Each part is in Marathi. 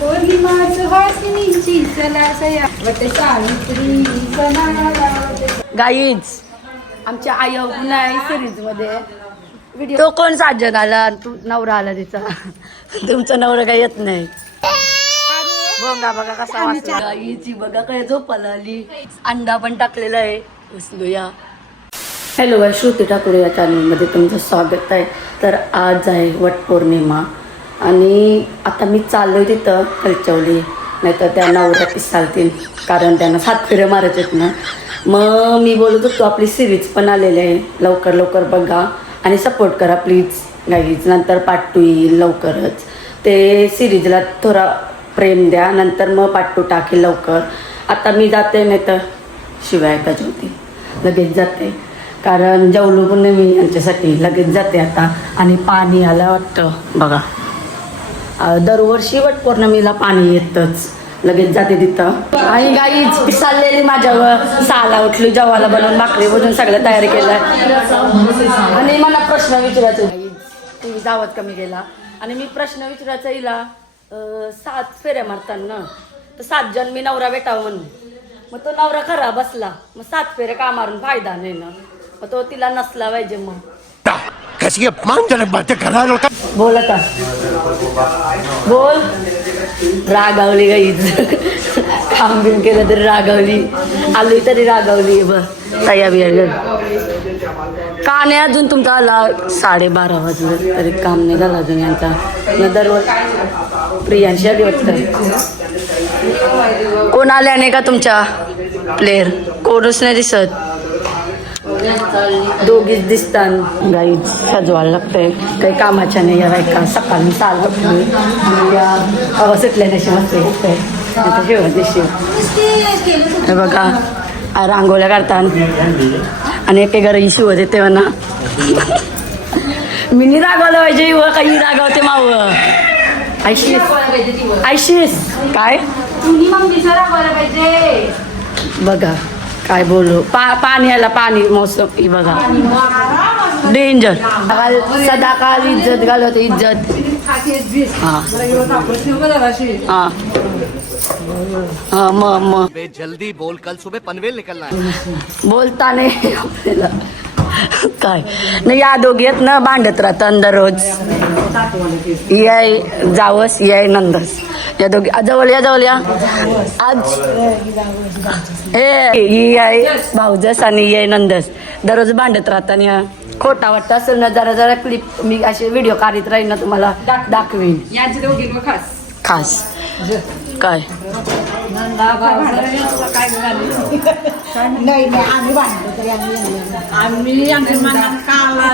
पौर्णिमा सुहासिनीची चला सया वट सावित्री सणाला गाईज आमच्या आई नाही सिरीज मध्ये व्हिडिओ तो कोण साजन आला तू नवरा आला तिचा तुमचा नवरा काही येत नाही भोंगा बघा कसा वाजला गाईची बघा काय झोपाला आली अंडा पण टाकलेला आहे उचलूया. हॅलो गाय श्रुती ठाकूर या चॅनलमध्ये तुमचं स्वागत आहे. तर आज आहे वटपौर्णिमा आणि आता मी चाललोय तिथं कलचवली नाहीतर त्या नवऱ्या पिसालतील कारण त्यांना 7 फेऱ्या मारायचे आहेत ना. मग मी बोलत होतो आपली सिरीज पण आलेली आहे लवकर लवकर बघा आणि सपोर्ट करा प्लीज गाईज. नंतर पार्ट 2 येईल लवकरच. ते सिरीजला थोडा प्रेम द्या नंतर मग पार्ट 2 टाकेल लवकर. आता मी जाते नाही तर शिवाय का होती लगेच जाते कारण जेवलो पण नाही मी यांच्यासाठी लगेच जाते आता. आणि पाणी आलं वाटतं बघा दरवर्षी वटपौर्णिमेला पाणी येतच लगेच जाते तिथं. आणि गाईच पिसाळलेली माझ्यावर 6ला उठली जेवायला बनवून भाकरी बजून सगळं तयारी केलं. आणि मला प्रश्न विचारायचा टीव्हीचा आवाज कमी केला आणि मी प्रश्न विचारायचा हिला 7 फेऱ्या मारताना तर 7 जण मी नवरा भेटावं म्हणून. मग तो नवरा खरा बसला मग 7 फेऱ्या का मारून फायदा नाही ना. मग तो तिला नसला पाहिजे मग कशी अपमानजनक बातें करा लोग. बोल आता बोल. रागावली गाईच काम बिम केलं तरी रागावली आलोय तरी रागावली. तया बिया का नाही अजून तुमचा आला 12:30 वाजले तरी काम नाही झालं अजून यांचा. दररोज प्रियांशी आली वाटतं. कोण आल्या नाही का तुमच्या प्लेअर कोणच नाही दिसत. दोघीच दिसतात. गाईच सजवायला लागतंय काही कामाच्या नाही या बायका. सकाळी 6ला उठली हवा सुटल्याने मस्त शिव दिवशी हे बघा रांगोळ्या काढतात आणि एके घरी शिव देते म्हणा. मी रागवलं पाहिजे इव काही रागावते माव आयशीस काय बघा काय बोलू. पाणी आला पाणी मोसम बघा डेंजर. सदाकाळ इज्जत घालवते इज्जत. जल्दी बोल कल सुबह पनवेल निकलना है. बोलता नाही आपल्याला काय नाही. या दोघी आहेत ना भांडत राहतात दररोज. याय जावस याय नंदस या दोघी जवळ या आज ही आहे भाऊजस आणि याय नंदस दररोज भांडत राहतात. या खोटा वाटत असेल ना जरा क्लिप मी असे व्हिडिओ काढत राहील ना तुम्हाला दाखवीन खास काय. आम्ही आमच्या मनात काला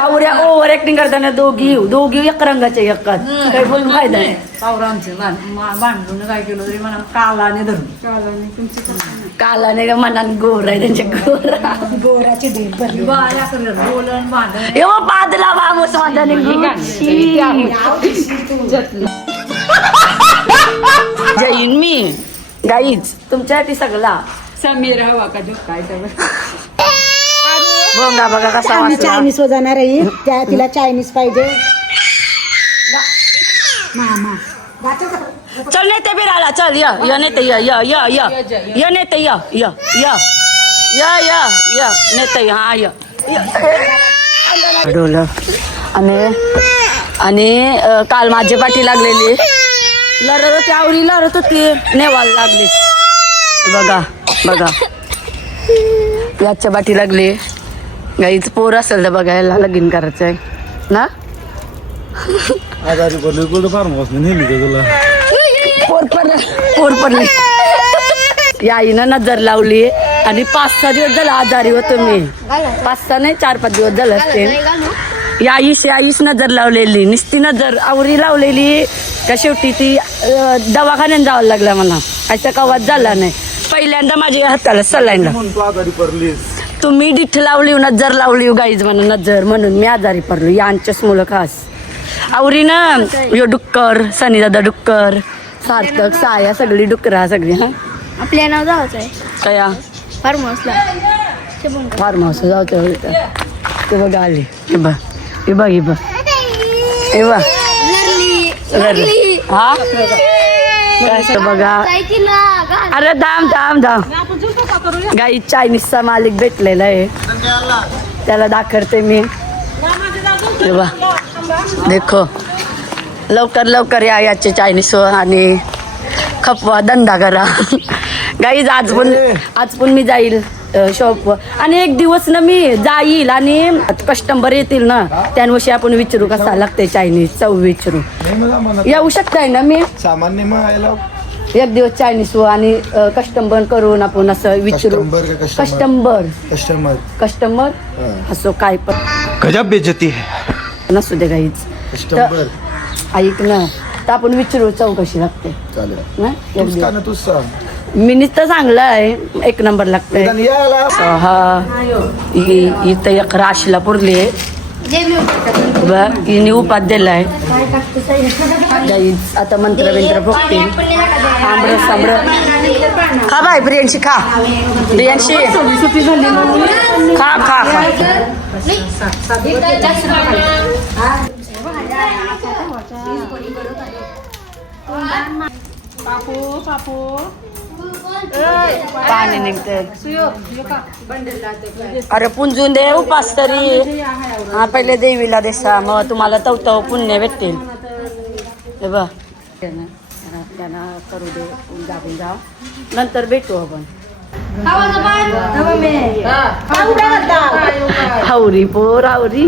आवड्या ओव्हर ऍक्टिंग करताना दोघी एक रंगाच्या एकाच काही बोलून फायदा नाही. पावरांचे भांडून काय केलं तरी म्हणा कालाने धरून कालाने का मनात गोर आहे त्यांच्या गोराची बोलन भांडण एव पादला बामोस वादाने जैन मी गाईच तुमच्यासाठी सगळा समीर हवा का जो काय भोंगा बघा कसा वाजला. चायनीज हो जाणार आहे त्या तिला चायनीज पाहिजे. चल नेते बिराला चल या नेते या नेते या नेते हा या डोलं. आणि काल माझी पाठी लागलेली लढत होती आवडी लढत होती नेवाला लागलीस बघा याच्या पाठी लागली. गाईच पोर असेल तर बघायला लगीन करायचं आहे ना. पोर पडली या आईनं नजर लावली आणि 5-6 दिवस झाला आजारी होतो मी. 5-6 नाही 4-5 दिवस झाले असते. या आईश नजर लावलेली नुसती नजर आवरी लावलेली का शेवटी ती दवाखान्यात जावं लागला मला. असं कवाच झाला नाही. पहिल्यांदा माझ्या हाताला सलाईन तुम्ही डिठ लावली नजर लावली गाईज म्हणून नजर म्हणून मी आजारी पडलो. यांच्याच मुलं खास आवरी ना यो डुक्कर सनी दादा डुक्कर सार्थक साया सगळी डुकरा सगळी. हा आपल्या नाव जायचं आहे कया फार्म हाऊसला फार्म हाऊस जाऊ ते बघा आले. हे बघ हे बघ हे बघ हा कसं बघा. अरे धाम धाम धाम गाई चायनीजचा मालिक भेटलेला आहे त्याला दाखवते मी. हे बघ देखो लवकर लवकर या याचे चायनीज आणि खपवा धंदा करा गाईज. आज पण मी जाईल शॉपवर आणि एक दिवस ना मी जाईल आणि कस्टमर येतील ना त्यांविषयी आपण विचारू कसा लागते चायनीज चव विचारू. येऊ शकताय ना मी सामान्य मग यायला एक दिवस चायनीज आणि कस्टमर करून आपण असं विचारू. कस्टमर असो काय पण गजब बेइज्जती है. नसू दे गाईच कस्टमर ऐक ना तर आपण विचारू चव कशी लागते चालेल. ना एक तूच का दिवस. ना तूच सांग. मी तर चांगलं आहे एक नंबर लागतंय. निदान यायला हा इथं एक राशीला पुरली आहे हिने उपाध्याला आहे. आता मंत्र बिंत्र बघते आंबरं सांबरं खा बाय प्रियांशी खा प्रियांशी खा खा खा. पाणी निघते. अरे पुंजून दे उपास तरी. हा पहिले देवीला देसा मग तुम्हाला तवतव पुण्य भेटतील. हे बघ त्यांना करू दे जाऊन जा नंतर भेटू आपण. हावरी पोर हावरी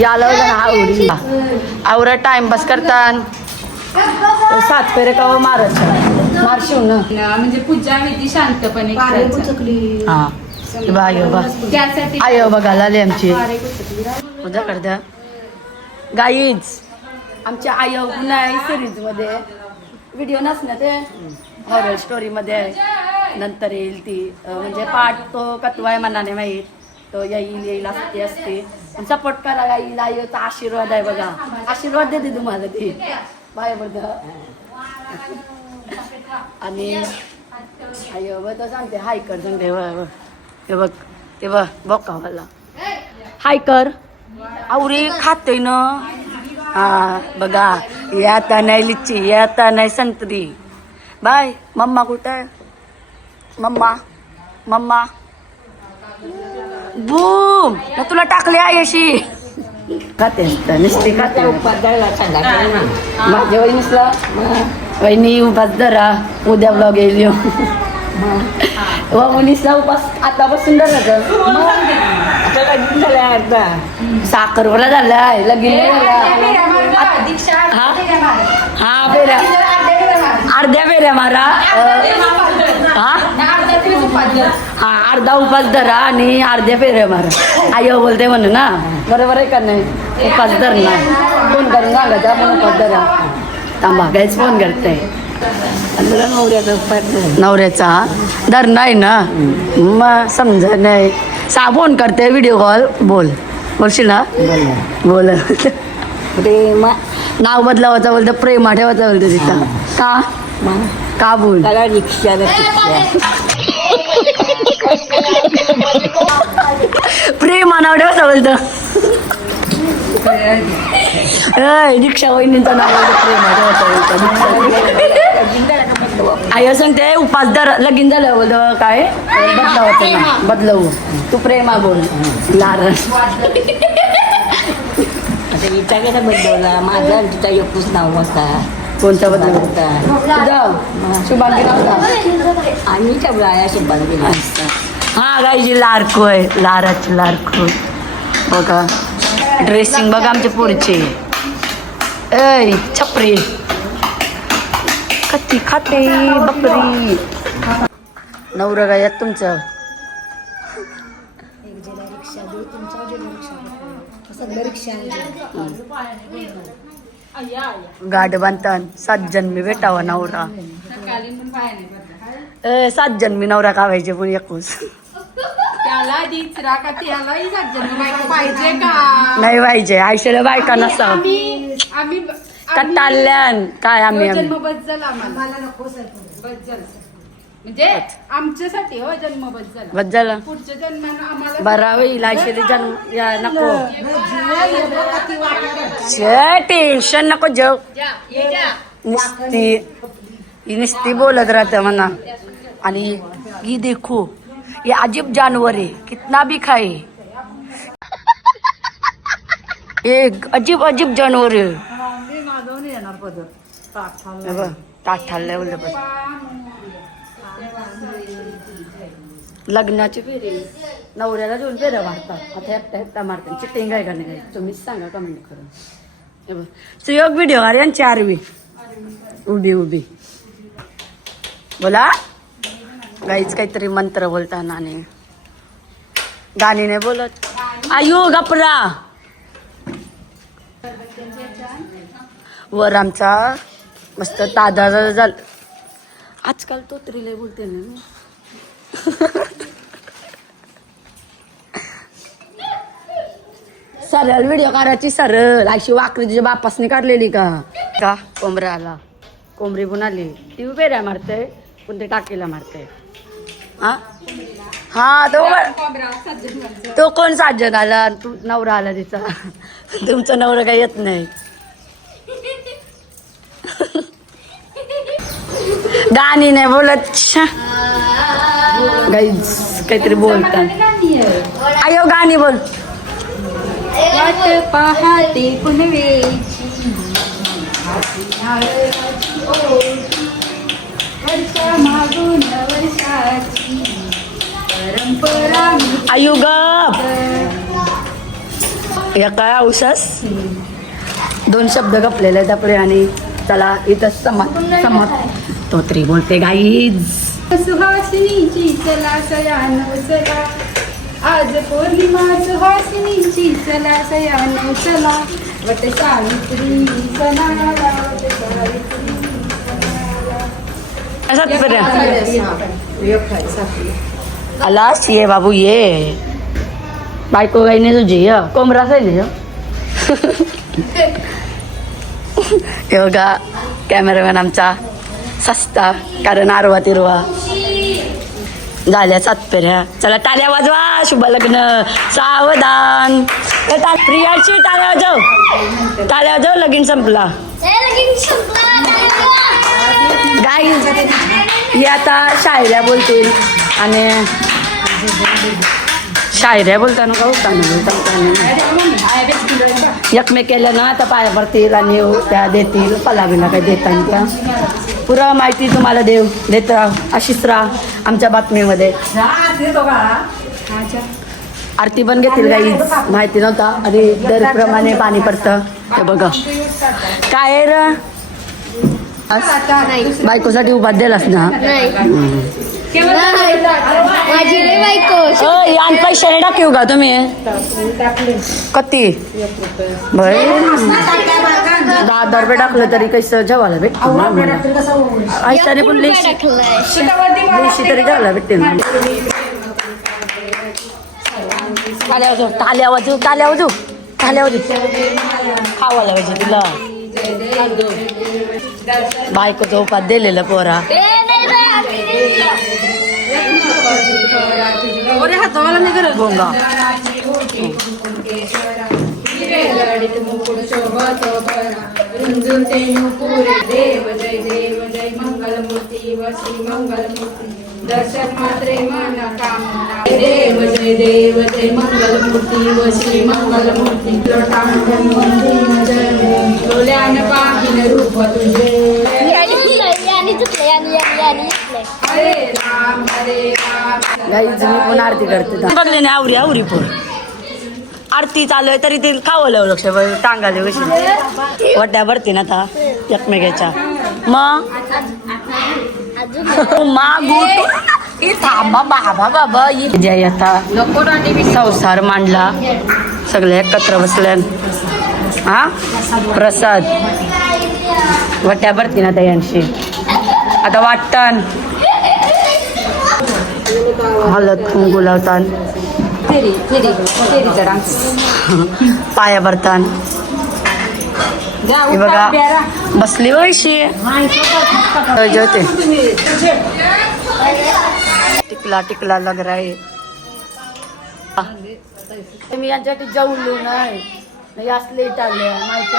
याला हावरी आवरा टाइमपास करतात. 7 फेरे का मारत मारशिव ना म्हणजे पूजा विधी शांतपणे हा आयो बा आयो बघायला आली आमची पूजा करत्या गाईच. आमच्या आयो नाही सिरीज मध्ये व्हिडिओ नसणार ते हॉरर स्टोरी मध्ये नंतर येईल ती म्हणजे पाठ तो कतवाय मनाने माहीत तो येईल असते सपोर्ट करा गाईल. आयोचा आशीर्वाद आहे बघा आशीर्वाद देते तुम्हाला ती बाय बघ. आणि आयो बघ तर सांगते हाय कर सांगते हे बघ ते बघ बोकावाला हाय कर आवरी खाते ना. हा बघा याता नाही लिच्ची याता नाही संत्री. बाय मम्मा कुठं आहे मम्मा मम्मा बूम ना तुला टाकले आहे अशी खाते नुसती खाते. माझ्या वहिनीसला वहिनी उपास धरा उद्या ब्लॉग येईल वहिनीसला उपास आतापासून धरायचं. साखर वाला झालाय लगीन हा फेऱ्या अर्ध्या फेऱ्या मारा. हा अर्धा उपास धरा आणि अर्ध्या फेऱ्या मारा. आई बोलते म्हणून ना बरोबर आहे का नाही. उपास धर नाही फोन करून सांगायचं आपण उपास धरा. थांबा काहीच फोन करते नवऱ्याचा धर नाही ना मग समजा नाही फोन करते व्हिडिओ कॉल बोलशील ना बोल. नाव बदलावायचं बोलतं प्रेमा ठेवायचं बोलतं तिथं का बोल रिक्षा प्रेमा नाव ठेवायचं बोलतं. दीक्षा वहिनींचं नाव प्रेमा ठेवायचं बोलतं. आई सांगते उपास दर लगीन झालं बोलतं काय बदलावायचं ना बदलवू तू प्रेमा बोल लारण. विचारायला बदलवला माझा तुझा एकूच नाव होता. कोणता बदल होता शुभांगी नव्हता आम्ही त्या शुभांगी हा गायची लारकू आहे लाराची लारकू बघा. ड्रेसिंग बघा आमच्या पुढचे ऐ छपरी कच्ची खाते बकरी. नवरा गायात तुमचं गाड बांधतात 7 जन्मी भेटावा नवरा. 7 जन्मी नवरा कावायचे पण एकूच पाहिजे का नाही पाहिजे. आयुष्याला बायका नसावं कटाल्यान काय आम्ही जन्म बद्दल आम्हाला म्हणजे आमच्यासाठी हो जन्मबद्ध झाला. बस झालं पुढच्या जन्मानं आम्हाला बरा होईल आयशरी जन्म या नको टेन्शन नको जग नुसती ही नुसती बोलत राहते म्हणा. आणि ये देखो ये अजीब जानवर है कितना भी खाए ये अजीब अजीब जानवर है. नादवून येणार पदर ताट खाल्लं. हे बघ, ताट ठाललंय बोललं बघ. लग्नाची फेरी नवऱ्याला दोन फेऱ्या मारतात आता एकटा एकटा मारतात चिटिंग आहे का नाही तुम्हीच सांगा कमेंट करून. हे बघ तू एक व्हिडिओ अरे यांची आरवी उभी उभी बोला गाईच काहीतरी मंत्र बोलताना आणि गाणी नाही बोलत. आयु गपरा वर आमचा मस्त ताजा झालं. आजकाल तो तरी बोलते ना सरळ व्हिडिओ काढायची सरळ अशी वाकरी तुझ्या बापासनी काढलेली का कोंबऱ्या आला कोंबडी पण आली ती बेऱ्या मारते पण ते टाकीला मारते. हा तो कोण साजन आला तू नवरा आला तिचा तुमचा नवरा काही येत नाही. गाणी नाही बोलत गाईज काहीतरी बोलतात. आयो गाणी बोल. वाट पाहते पुनवेची वर्षा मागून वर्षाची परंपरा आयु गप या काय औषस 2 शब्द गपलेले आहेत आपले आणि चला इथं समत तोत्री बोलते गाईज. सुहासिनीची चला सयान चला आज पौर्णिमा सुहासिनीची चला सयान चला वट सावित्री सणाला वट सावित्री आलास ये बाबू ये बायको काही नाही तुझी कोंबराच आहे ना हे बघा कॅमेरामॅन आमचा सस्ता कारण आरवा तिरवा झाल्या 7 फेऱ्या. चला टाळ्या वाजवा शुभ लग्न सावधान. प्रियाची टाळ्या वाजव लगीन संपला. गाईज हे आता शायऱ्या बोलतील आणि शायऱ्या बोलताना का बोलताना एकमेकाला ना आता पाया पडतील आणि त्या देतील पलावीला काही देताना त्या पुरा माहिती तुम्हाला देत अशीच राहा आमच्या बातमीमध्ये. आरती पण घेतील काही माहिती नव्हता आणि दरप्रमाणे पाणी पडतं ते बघा काय र बायकोसाठी उभा दिलास ना आणि पैसे नाही टाकीव का तुम्ही कती भाई 10 रुपये टाकलं तरी कसं जेवायला भेटतो तरी पण दिवशी तरी जेवायला भेटते ना. टाल्या वाजू खावायला पाहिजे तुला बायकोचा उपात दिलेलं पोरा. भोंगा ललित मुकुट शोभत रुंजुते नुपुरे देव जय मंगल मूर्ती व श्री मंगल मूर्ती दर्शन मात्रे मन कामना देव जय मंगल मूर्ती व श्री मंगल मूर्ती डोल्यान पाहिन रूप तुझे हरे राम गाईच मी पण आरती करते बघले ना आवरी पण आरती चालू आहे तरी ते खावलं लक्ष टांगाले कशी वड्या भरते ना आता एकमेकाच्या मग थांबा बाबा जय आता संसार मांडला सगळे एकत्र बसल्या हा प्रसाद वट्या भरती ना त्यांशी आता वाटतान हलत कुंकू लावतान पाया भरतान हे बघा बसली वैशी जेवते टिकला टिकला लग रहा है. मी यांच्यासाठी जेवलो नाही असले चालले माहिती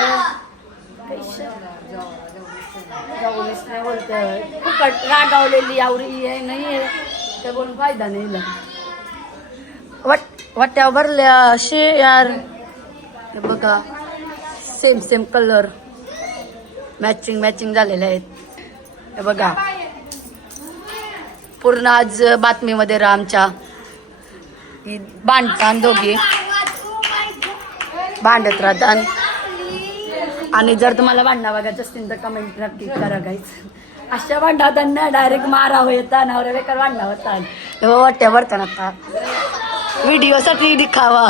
जेवलेच नाही बोलतोय फुकट रागावलेली आवरी आहे नाही आहे ते बोलून फायदा नाही वाट्या भरल्या असे यार हे बघा सेम सेम कलर मॅचिंग झालेले आहेत हे बघा पूर्ण आज बातमीमध्ये रामच्या भांडतान दोघी भांडत राहतात आणि जर तुम्हाला भांडणं बघायचं असतील तर कमेंट नक्की करा गाईच अशा भांडवताना डायरेक्ट मारावं येतात नवऱ्या बेकार भांडणं होतात वाट्या भरतात आता व्हिडिओसाठी दिखावा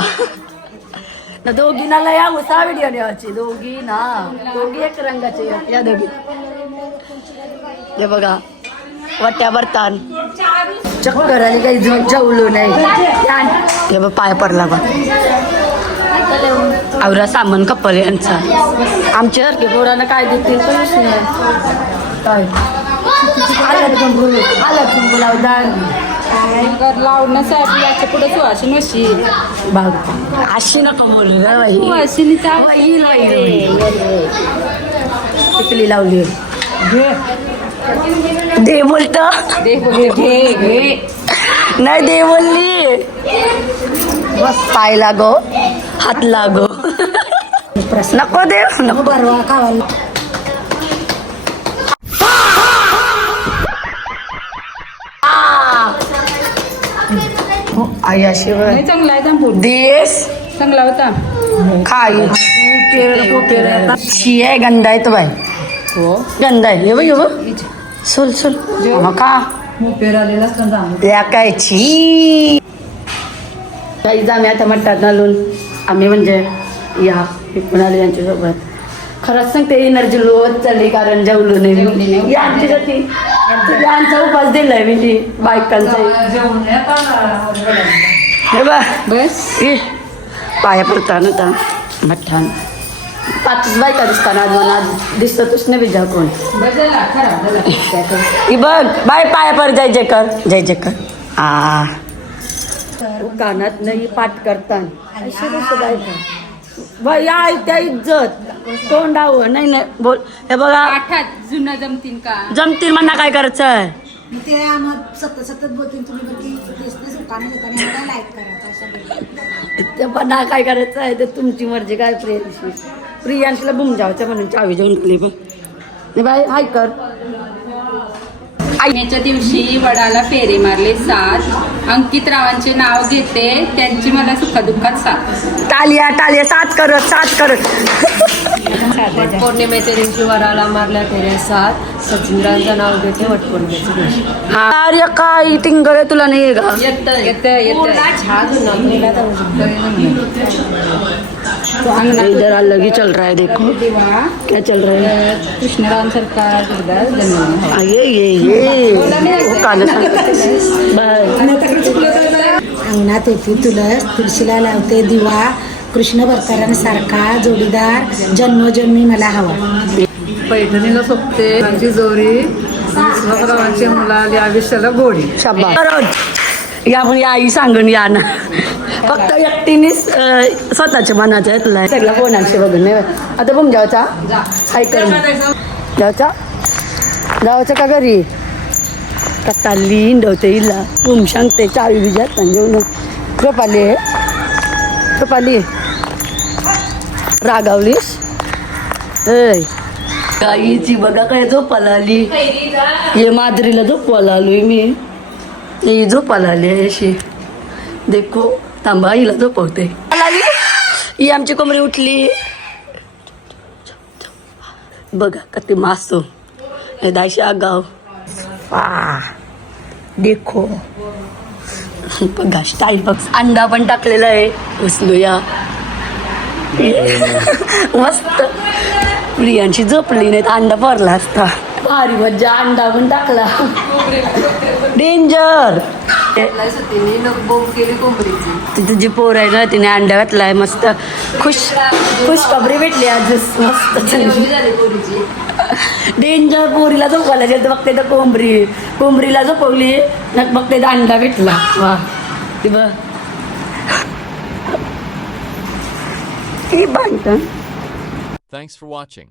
ना दोघींना लय उसा व्हिडिओ द्यावायची दोघी एक रंगाचे या दोघी हे बघा वाट्या भरतान चक्कर आली काही जेवलो नाही हे बघ पाय पडला बा आवरा सामान कपल यांचा आमच्या सारखे पोरांना काय देतील काय आलं कुंकू लावतात लावण्यासाठी याच्या पुढे सुवासिनी अशी बाग अशी नको बोलू ग बाई टिकली लावली दे बोलत नाही दे बोलली पाय लागो हात लागो नको दे नको परवा खावायला आई अशी नाही चांगला आहे जांभूळ देस चांगला होता खाई शी आहे गंदा आहे तो बाई हो गंदा आहे ये बघ सोल का पेरालेला असताना त्या काय छी काही आम्ही आता म्हणतात घालून आम्ही म्हणजे या पिकून आले यांच्यासोबत खरंच सांगते एनर्जी लो चालली कारण जेवलो नाही यांच्यासाठी यांचा उपास दिलाय मी बायकांचा जेवण हे बा बस पाया पडताना आता मठ्ठान पाचच बायका दिसताना आज मला आज दिसतच नाही बिजा कोण बदलला खराब ही बघ बाय पाया पर जय जय कर कानात नाही पाठ करताना अशी बायका बाई आई त्या इज्जत तोंडावं नाही बोल हे बघा आठात जुनं जमतीन का जमतील म्हणा काय करायचं आहे ते आम्हाला सतत बोलतील तुम्ही बघी तेच दुकान येताना मला लाईक करा असं ते पण काय करायचं आहे ते तुमची मर्जी काय प्रियांशीला बुमजावच्या म्हणून चावी जेवण केली पण बाई हाय कर आईच्या दिवशी वडाला फेरे मारले 7 अंकित रावांचे नाव घेते त्यांची मला सुखदुःखात साथ टालिया साथ करत पौर्णिमेच्या दिवशी वराला मारल्या फेऱ्या 7 सचिनरावांचं नाव घेते वटपौर्णिमेच्या दिवशी अरे काय टिंगल आहे तुला नाही का इधर अलग ही चल रहा है देखो क्या चल रहा है कृष्णराव सरकार ये वो काल अंगणात येते तुळशीला लावते दिवा कृष्ण भरतारांसारखा जोडीदार जन्मोजन्मी मला हवा पैठणीला सोपते माझी जोरी विश्वासरावांची मुलाली आयुष्याला गोडी या म्हणजे आई सांगून या ना फक्त एकटीनेच स्वतःच्या मनाचं ऐकलंय सगळ्या फोनांशी बघून नाही आता बघ जायचा ऐकल जायचा का घरी का चालली हिंडवते हिला बुम सांगते चावी बिजात जेवण कृपाली रागावलीस गाईची बघा काय झोपाला आली हे मादरीला झोपवायला आलोय मी ही झोपाला आली आहे अशी देखो थांबा हिला झोपवते ही आमची कोंबडी उठली बघा कधी मासो हे दाशा गाव देखो बघा स्टाईल बघ अंडा पण टाकलेला आहे उचलूया मस्त प्रियांशी झोपली नाही तर अंडा भरला असता भारी मज्जा अंडा पण टाकला डेंजर ती तुझी पोर आहे ना तिने अंडा घातलाय मस्त खुश खबरी भेटली आज मस्त डेंजर पोरीला झोपायला गेलं तर बघते तर कोंबरीला झोपवली बघते दांडा भेटला वा ते बघ बांधतं Thanks for watching.